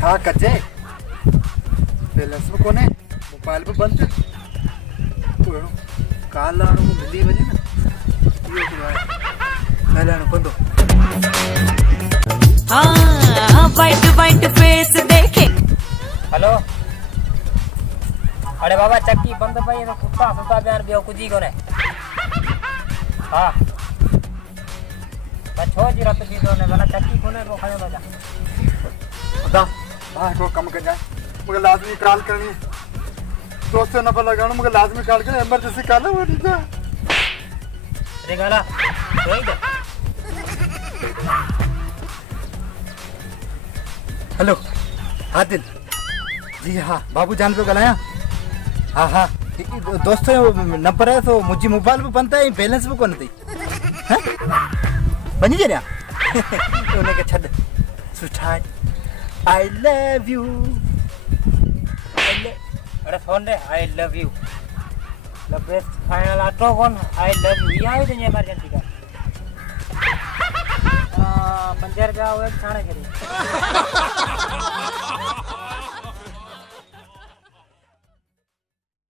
हाँ कच्चे बैलेंस में कोने मोबाइल पे बंद काल मिली वजह ना पहले बंद हाँ वाइट वाइट फेस देखे। हेलो अरे बाबा चक्की बंद पई तो कुत्ता सुता प्यार बियो कुजी कोने। हाँ छो जी रात दी दोने वाला चक्की कोने को खायो ना बता हाँ तो कम कर जाए मुझे लाजमी कॉल करनी है दोस्त से नंबर लगाना मुझे लाजमी कॉल करनी इमरजेंसी कॉल है वो ठीक है रे गाला रोई दे। हेलो आदिल जी हाँ बाबू जान पे गलाया हाँ हाँ दोस्त नंबर है तो मुझे मोबाइल पे बनता है बैलेंस पे कौन थी बनी जा उन्हें के छद सुठाई I love you अरे फोन रे I love you the best final auto कौन I love you यहाँ ही इमरजेंसी का पंजर का वो एक छाने करी